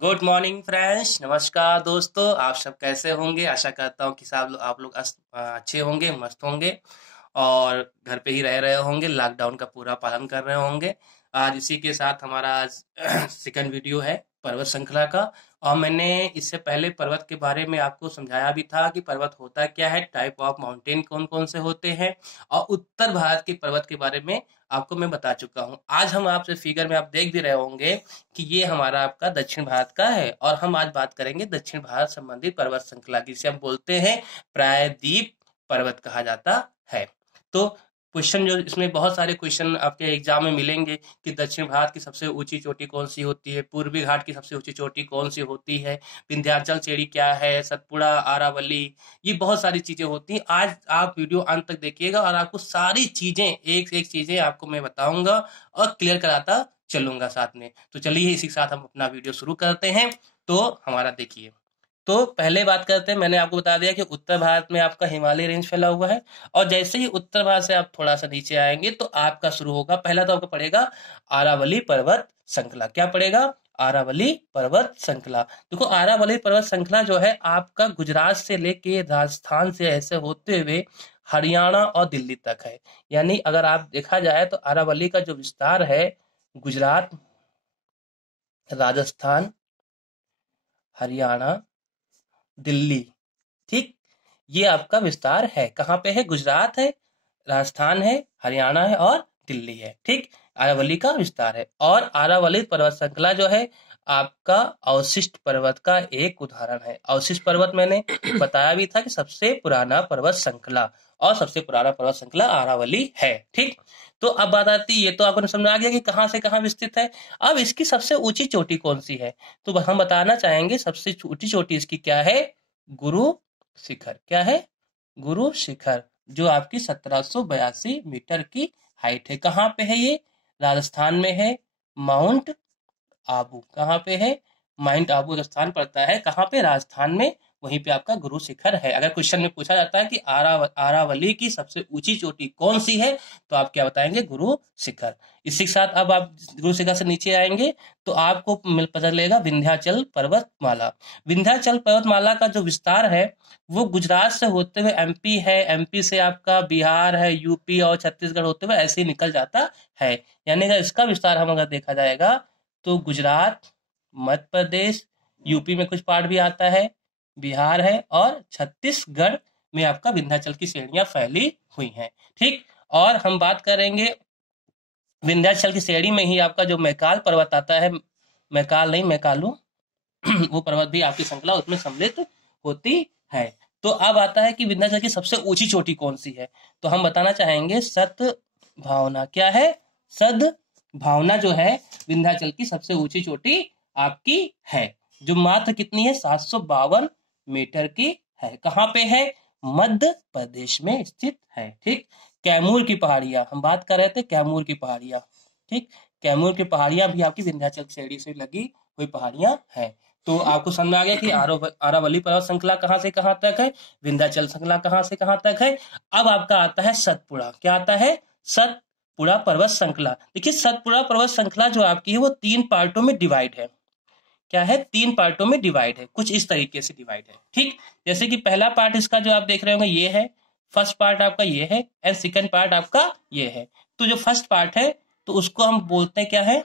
Good morning friends. नमस्कार दोस्तों, आप सब कैसे होंगे। आशा करता हूँ कि सब आप लोग अच्छे होंगे, मस्त होंगे और घर पे ही रह रहे होंगे, लॉकडाउन का पूरा पालन कर रहे होंगे। आज इसी के साथ हमारा आज सेकंड वीडियो है पर्वत श्रृंखला का। और मैंने इससे पहले पर्वत के बारे में आपको समझाया भी था कि पर्वत होता क्या है, टाइप ऑफ माउंटेन कौन कौन से होते हैं, और उत्तर भारत के पर्वत के बारे में आपको मैं बता चुका हूँ। आज हम आपसे फिगर में आप देख भी रहे होंगे कि ये हमारा आपका दक्षिण भारत का है, और हम आज बात करेंगे दक्षिण भारत संबंधित पर्वत श्रृंखला की, जिसे हम बोलते हैं प्रायद्वीप पर्वत कहा जाता है। तो क्वेश्चन जो इसमें बहुत सारे क्वेश्चन आपके एग्जाम में मिलेंगे कि दक्षिण भारत की सबसे ऊंची चोटी कौन सी होती है, पूर्वी घाट की सबसे ऊंची चोटी कौन सी होती है, विंध्याचल श्रेणी क्या है, सतपुड़ा, आरावली, ये बहुत सारी चीजें होती हैं। आज आप वीडियो अंत तक देखिएगा और आपको सारी चीजें एक से एक चीजें आपको मैं बताऊंगा और क्लियर कराता चलूंगा साथ में। तो चलिए इसी के साथ हम अपना वीडियो शुरू करते हैं। तो हमारा देखिए, तो पहले बात करते हैं। मैंने आपको बता दिया कि उत्तर भारत में आपका हिमालय रेंज फैला हुआ है, और जैसे ही उत्तर भारत से आप थोड़ा सा नीचे आएंगे तो आपका शुरू होगा, पहला तो आपको पड़ेगा आरावली पर्वत श्रृंखला। क्या पड़ेगा? आरावली पर्वत श्रृंखला। देखो, आरावली पर्वत श्रृंखला जो है आपका गुजरात से लेके राजस्थान से ऐसे होते हुए हरियाणा और दिल्ली तक है। यानी अगर आप देखा जाए तो आरावली का जो विस्तार है, गुजरात, राजस्थान, हरियाणा, दिल्ली, ठीक, ये आपका विस्तार है। कहाँ पे है? गुजरात है, राजस्थान है, हरियाणा है और दिल्ली है। ठीक, अरावली का विस्तार है। और अरावली पर्वत श्रृंखला जो है आपका अवशिष्ट पर्वत का एक उदाहरण है। अवशिष्ट पर्वत मैंने बताया भी था कि सबसे पुराना पर्वत श्रृंखला, और सबसे पुराना पर्वत श्रृंखला अरावली है। ठीक, तो अब बात आती है, ये तो आपको समझ आ गया कि कहाँ से कहाँ विस्तृत है। अब इसकी सबसे ऊंची चोटी कौन सी है, तो हम बताना चाहेंगे सबसे ऊंची चोटी इसकी क्या है? गुरु शिखर। क्या है? गुरु शिखर, जो आपकी 1782 मीटर की हाइट है। कहाँ पे है ये? राजस्थान में है, माउंट आबू। कहाँ पे है? माउंट आबू का स्थान पड़ता है कहाँ पे? राजस्थान में। वहीं पे आपका गुरु शिखर है। अगर क्वेश्चन में पूछा जाता है कि आरावली की सबसे ऊंची चोटी कौन सी है, तो आप क्या बताएंगे? गुरु शिखर। इसी के साथ अब आप गुरु शिखर से नीचे आएंगे तो आपको मिल पता चलेगा विंध्याचल पर्वतमाला। विंध्याचल पर्वतमाला का जो विस्तार है वो गुजरात से होते हुए एमपी है, एमपी से आपका बिहार है, यूपी और छत्तीसगढ़ होते हुए ऐसे ही निकल जाता है। यानी अगर इसका विस्तार हम अगर देखा जाएगा तो गुजरात, मध्य प्रदेश, यूपी में कुछ पार्ट भी आता है, बिहार है और छत्तीसगढ़ में आपका विंध्याचल की श्रेणियां फैली हुई हैं। ठीक, और हम बात करेंगे विंध्याचल की श्रेणी में ही आपका जो मैकाल पर्वत आता है, मैकाल नहीं, मैकालू वो पर्वत भी आपकी श्रृंखला उसमें सम्मिलित होती है। तो अब आता है कि विंध्याचल की सबसे ऊंची चोटी कौन सी है, तो हम बताना चाहेंगे सत भावना। क्या है? सद भावना जो है विंध्याचल की सबसे ऊंची चोटी आपकी है, जो मात्र कितनी है? 752 मीटर की है। कहाँ पे है? मध्य प्रदेश में स्थित है। ठीक, कैमूर की पहाड़ियां हम बात कर रहे थे, कैमूर की पहाड़ियां। ठीक, कैमूर की पहाड़ियां भी आपकी विंध्याचल श्रेणी से लगी हुई पहाड़ियां हैं। तो आपको समझ आ गया कि आरावली पर्वत श्रृंखला कहाँ से कहाँ तक है, विंध्याचल श्रृंखला कहाँ से कहाँ तक है। अब आपका आता है सतपुड़ा। क्या आता है? सतपुड़ा पर्वत श्रृंखला। देखिए, सतपुड़ा पर्वत श्रृंखला जो आपकी है वो 3 पार्टों में डिवाइड है। क्या है? 3 पार्टों में डिवाइड है, कुछ इस तरीके से डिवाइड है। ठीक, जैसे कि पहला पार्ट इसका जो आप देख रहे होंगे ये है, फर्स्ट पार्ट आपका ये है, एंड सेकंड पार्ट आपका ये है। तो जो फर्स्ट पार्ट है तो उसको हम बोलते हैं क्या है?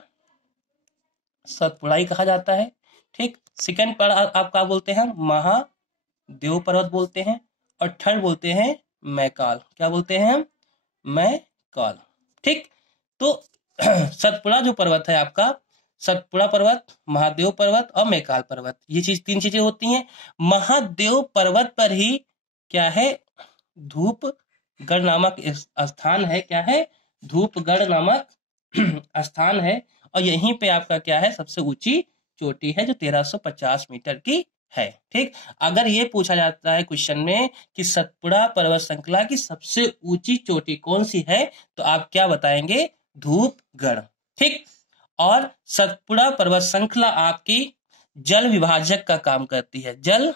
सतपुड़ा कहा जाता है। ठीक, सेकंड पार्ट आपका बोलते हैं महादेव पर्वत बोलते हैं, और थर्ड बोलते हैं मैकाल। क्या बोलते हैं हम? मैकाल। ठीक, तो सतपुड़ा जो पर्वत है आपका, सतपुड़ा पर्वत, महादेव पर्वत और मैकाल पर्वत, ये 3 चीजें होती हैं। महादेव पर्वत पर ही क्या है? धूपगढ़ नामक स्थान है। क्या है? धूपगढ़ नामक स्थान है, और यहीं पे आपका क्या है? सबसे ऊंची चोटी है, जो 1350 मीटर की है। ठीक, अगर ये पूछा जाता है क्वेश्चन में कि सतपुड़ा पर्वत श्रृंखला की सबसे ऊंची चोटी कौन सी है, तो आप क्या बताएंगे? धूपगढ़। ठीक, और सतपुड़ा पर्वत श्रृंखला आपकी जल विभाजक का काम करती है। जल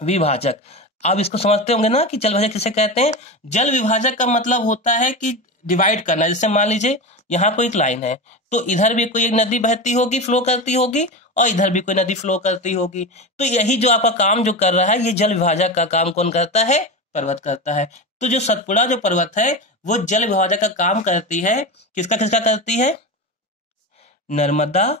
विभाजक, आप इसको समझते होंगे ना कि जल विभाजक किसे कहते हैं? जल विभाजक का मतलब होता है कि डिवाइड करना। जैसे मान लीजिए यहाँ कोई एक लाइन है, तो इधर भी कोई एक नदी बहती होगी, फ्लो करती होगी, और इधर भी कोई नदी फ्लो करती होगी। तो यही जो आपका काम जो कर रहा है, ये जल विभाजक का काम कौन करता है? पर्वत करता है। तो जो सतपुड़ा जो पर्वत है वो जल विभाजक का काम करती है। किसका किसका करती है? नर्मदा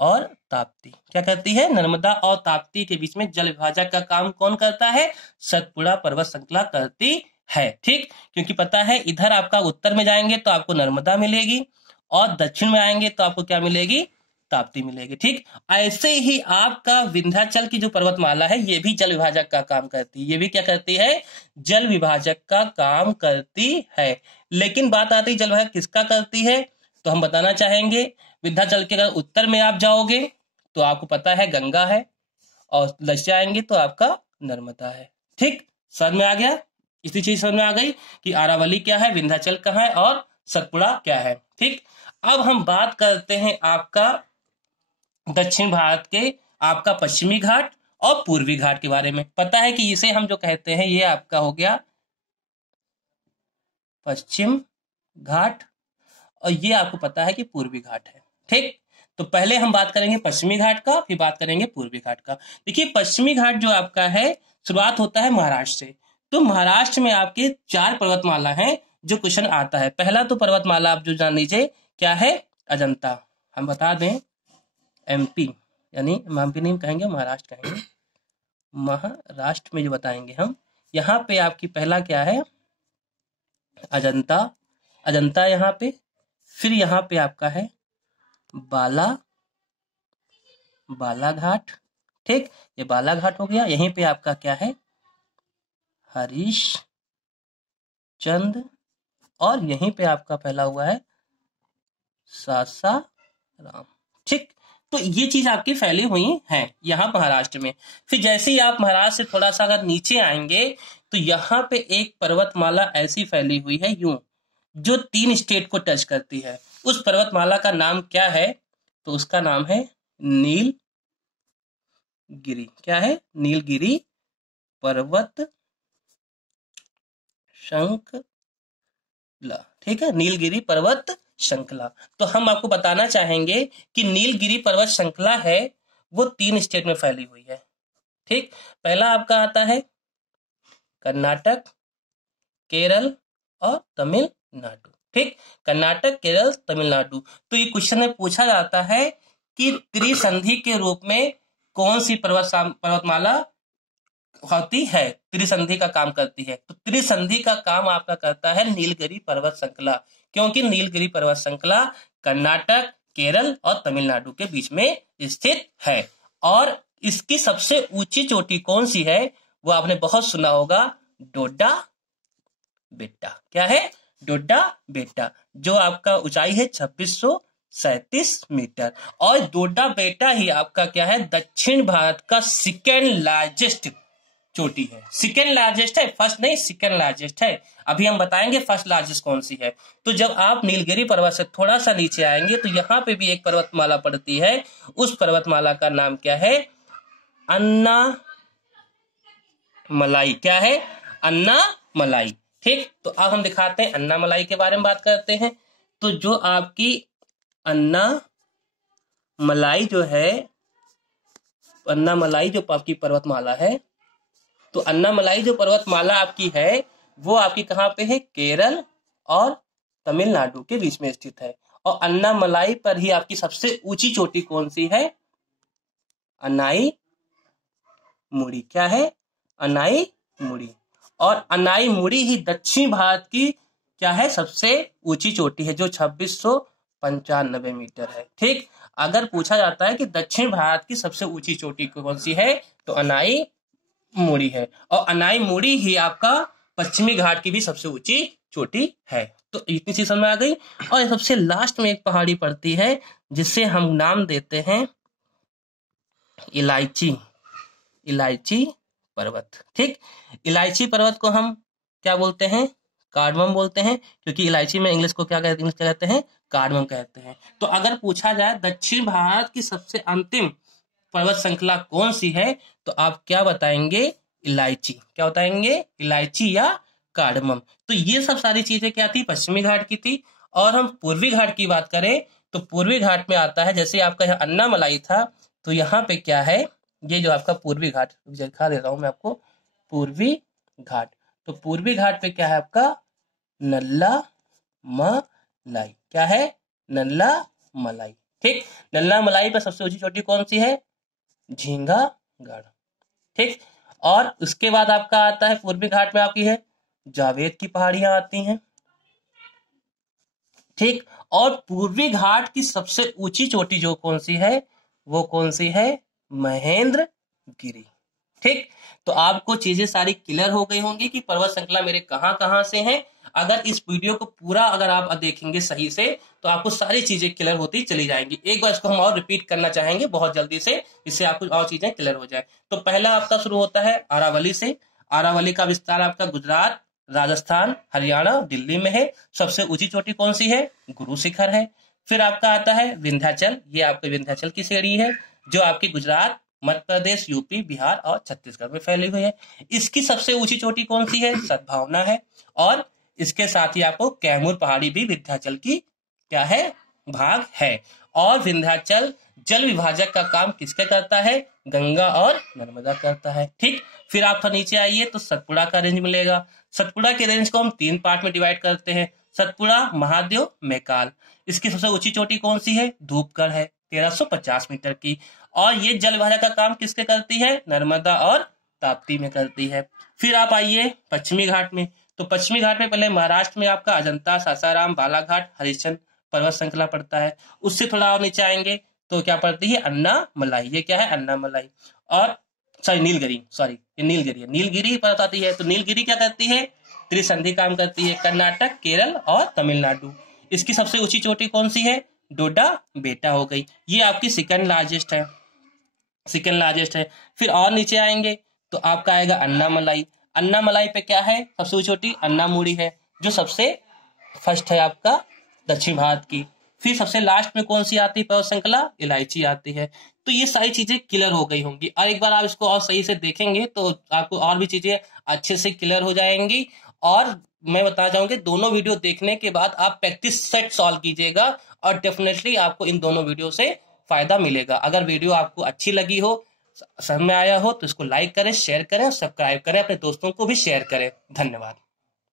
और ताप्ती। क्या करती है? नर्मदा और ताप्ती के बीच में जल विभाजक का काम कौन करता है? सतपुड़ा पर्वत श्रृंखला करती है। ठीक, क्योंकि पता है इधर आपका उत्तर में जाएंगे तो आपको नर्मदा मिलेगी, और दक्षिण में आएंगे तो आपको क्या मिलेगी? ताप्ती मिलेगी। ठीक, ऐसे ही आपका विंध्याचल की जो पर्वतमाला है ये भी जल विभाजक का काम करती है। ये भी क्या करती है? जल विभाजक का काम करती है। लेकिन बात आती है जल विभाजक किसका करती है, तो हम बताना चाहेंगे विंध्याचल के अगर उत्तर में आप जाओगे तो आपको पता है गंगा है, और लक्ष्य आएंगे तो आपका नर्मदा है। ठीक, समझ में आ गया? इसी चीज समझ में आ गई कि अरावली क्या है, विंध्याचल कहाँ है, और सतपुड़ा क्या है। ठीक, अब हम बात करते हैं आपका दक्षिण भारत के आपका पश्चिमी घाट और पूर्वी घाट के बारे में। पता है कि इसे हम जो कहते हैं ये आपका हो गया पश्चिम घाट, और ये आपको पता है कि पूर्वी घाट है। ठीक, तो पहले हम बात करेंगे पश्चिमी घाट का, फिर बात करेंगे पूर्वी घाट का। देखिए पश्चिमी घाट जो आपका है शुरुआत होता है महाराष्ट्र से। तो महाराष्ट्र में आपके 4 पर्वतमाला हैं जो क्वेश्चन आता है। पहला तो पर्वतमाला आप जो जान लीजिए क्या है? अजंता। हम बता दें एमपी, यानी एमपी नहीं कहेंगे, महाराष्ट्र कहेंगे। महाराष्ट्र में जो बताएंगे हम, यहाँ पे आपकी पहला क्या है? अजंता। अजंता यहाँ पे, फिर यहाँ पे आपका है बालाघाट। ठीक, ये बालाघाट हो गया। यहीं पे आपका क्या है? हरिश्चंद्र, और यहीं पे आपका पहला हुआ है सासाराम। ठीक, तो ये चीज आपकी फैली हुई है यहाँ महाराष्ट्र में। फिर जैसे ही आप महाराष्ट्र से थोड़ा सा अगर नीचे आएंगे तो यहाँ पे एक पर्वतमाला ऐसी फैली हुई है यूं, जो 3 स्टेट को टच करती है। उस पर्वतमाला का नाम क्या है? तो उसका नाम है नीलगिरी। क्या है? नीलगिरी पर्वत श्रृंखला। ठीक है, नीलगिरी पर्वत श्रृंखला। तो हम आपको बताना चाहेंगे कि नीलगिरी पर्वत श्रृंखला है वो 3 स्टेट में फैली हुई है। ठीक, पहला आपका आता है कर्नाटक, केरल और तमिलनाडु। ठीक, कर्नाटक, केरल, तमिलनाडु। तो ये क्वेश्चन में पूछा जाता है कि त्रिसंधि के रूप में कौन सी पर्वतमाला होती है, त्रिसंधि का काम करती है? तो त्रिसंधि का काम आपका करता है नीलगिरी पर्वत श्रृंखला, क्योंकि नीलगिरी पर्वत श्रृंखला कर्नाटक, केरल और तमिलनाडु के बीच में स्थित है। और इसकी सबसे ऊंची चोटी कौन सी है? वो आपने बहुत सुना होगा, डोडा बेट्टा। क्या है? डोडा बेट्टा, जो आपका ऊंचाई है 2637 मीटर। और डोडा बेट्टा ही आपका क्या है? दक्षिण भारत का सेकेंड लार्जेस्ट चोटी है। सेकेंड लार्जेस्ट है, फर्स्ट नहीं, सेकेंड लार्जेस्ट है। अभी हम बताएंगे फर्स्ट लार्जेस्ट कौन सी है। तो जब आप नीलगिरी पर्वत से थोड़ा सा नीचे आएंगे तो यहाँ पे भी एक पर्वतमाला पड़ती है। उस पर्वतमाला का नाम क्या है? अन्नामलाई। क्या है? अन्नामलाई। ठीक, तो अब हम दिखाते हैं अन्नामलाई के बारे में बात करते हैं। तो जो आपकी अन्नामलाई जो है, अन्नामलाई जो आपकी पर्वतमाला है, तो अन्नामलाई जो पर्वतमाला आपकी है वो आपकी कहाँ पे है? केरल और तमिलनाडु के बीच में स्थित है। और अन्नामलाई पर ही आपकी सबसे ऊंची चोटी कौन सी है? अनाई मुड़ी। क्या है? अनाई मुड़ी। और अनाई मुड़ी ही दक्षिण भारत की क्या है? सबसे ऊंची चोटी है, जो 2695 मीटर है। ठीक, अगर पूछा जाता है कि दक्षिण भारत की सबसे ऊंची चोटी कौन सी है, तो अनाई मुड़ी है। और अनाई मुड़ी ही आपका पश्चिमी घाट की भी सबसे ऊंची चोटी है। तो इतनी चीज समझ में आ गई। और सबसे लास्ट में एक पहाड़ी पड़ती है जिसे हम नाम देते हैं इलायची पर्वत। ठीक, इलायची पर्वत को हम क्या बोलते हैं? कार्डमम बोलते हैं, क्योंकि इलायची में इंग्लिश को क्या कहते हैं? कार्डमम कहते हैं। तो अगर पूछा जाए दक्षिण भारत की सबसे अंतिम पर्वत श्रृंखला कौन सी है, तो आप क्या बताएंगे? इलायची। क्या बताएंगे? इलायची या कार्डमम। तो ये सब सारी चीजें क्या थी? पश्चिमी घाट की थी। और हम पूर्वी घाट की बात करें तो पूर्वी घाट में आता है, जैसे आपका यहाँ अन्नामलाई था तो यहाँ पे क्या है, ये जो आपका पूर्वी घाट दिखा दे रहा हूं मैं आपको, पूर्वी घाट। तो पूर्वी घाट पे क्या है आपका, नल्ला मलाई। क्या है, नल्ला मलाई। ठीक, नल्ला मलाई पर सबसे ऊंची चोटी कौन सी है, झींगागढ़। ठीक, और उसके बाद आपका आता है पूर्वी घाट में आपकी है जावेद की पहाड़ियां आती हैं। ठीक, और पूर्वी घाट की सबसे ऊंची चोटी जो कौन सी है, वो कौन सी है, महेंद्र गिरी। ठीक, तो आपको चीजें सारी क्लियर हो गई होंगी कि पर्वत श्रृंखला मेरे कहाँ कहाँ से हैं। अगर इस वीडियो को पूरा अगर आप देखेंगे सही से तो आपको सारी चीजें क्लियर होती चली जाएंगी। एक बार इसको हम और रिपीट करना चाहेंगे बहुत जल्दी से, जिससे आपको और चीजें क्लियर हो जाए। तो पहला आपका शुरू होता है अरावली से। अरावली का विस्तार आपका गुजरात, राजस्थान, हरियाणा, दिल्ली में है। सबसे ऊंची चोटी कौन सी है, गुरु शिखर है। फिर आपका आता है विंध्याचल, ये आपके विंध्याचल की श्रेणी है जो आपकी गुजरात, मध्य प्रदेश, यूपी, बिहार और छत्तीसगढ़ में फैली हुई है। इसकी सबसे ऊंची चोटी कौन सी है, सद्भावना है। और इसके साथ ही आपको कैमूर पहाड़ी भी विंध्याचल की क्या है, भाग है। और विंध्याचल जल विभाजक का काम किसके करता है, गंगा और नर्मदा करता है। ठीक, फिर आप नीचे आइए तो सतपुड़ा का रेंज मिलेगा। सतपुड़ा के रेंज को हम 3 पार्ट में डिवाइड करते हैं, सतपुड़ा, महादेव, मैकाल। इसकी सबसे ऊंची चोटी कौन सी है, धूपगढ़ है, 1350 मीटर की। और ये जल विभाजक का काम किसके करती है, नर्मदा और ताप्ती में करती है। फिर आप आइए पश्चिमी घाट में। तो पश्चिमी घाट में पहले महाराष्ट्र में आपका अजंता, सासाराम, बालाघाट, हरिश्चंद्र पर्वत श्रृंखला पड़ता है। उससे थोड़ा और नीचे आएंगे तो क्या पड़ती है, अन्नामलाई। ये क्या है, अन्नामलाई। और सॉरी नीलगिरी, सॉरी ये नीलगिरी है, नीलगिरी पर आती है। तो नीलगिरी क्या करती है, त्रिसंधि काम करती है, कर्नाटक, केरल और तमिलनाडु। इसकी सबसे ऊंची चोटी कौन सी है, डोडा बेटा हो गई। ये आपकी सेकंड लार्जेस्ट है, सेकंड लार्जेस्ट है। फिर और नीचे आएंगे तो आपका आएगा अन्नामलाई। अन्नामलाई पे क्या है, सबसे ऊंची चोटी अन्नामुड़ी है जो सबसे फर्स्ट है आपका दक्षिण भारत की। फिर सबसे लास्ट में कौन सी आती है पर्वत श्रृंखला, इलायची आती है। तो ये सारी चीजें क्लियर हो गई होंगी और एक बार आप इसको और सही से देखेंगे तो आपको और भी चीजें अच्छे से क्लियर हो जाएंगी। और मैं बताना चाहूंगी दोनों वीडियो देखने के बाद आप प्रैक्टिस सेट सॉल्व कीजिएगा और डेफिनेटली आपको इन दोनों वीडियो से फायदा मिलेगा। अगर वीडियो आपको अच्छी लगी हो, समझ में आया हो तो इसको लाइक करें, शेयर करें और सब्सक्राइब करें, अपने दोस्तों को भी शेयर करें। धन्यवाद।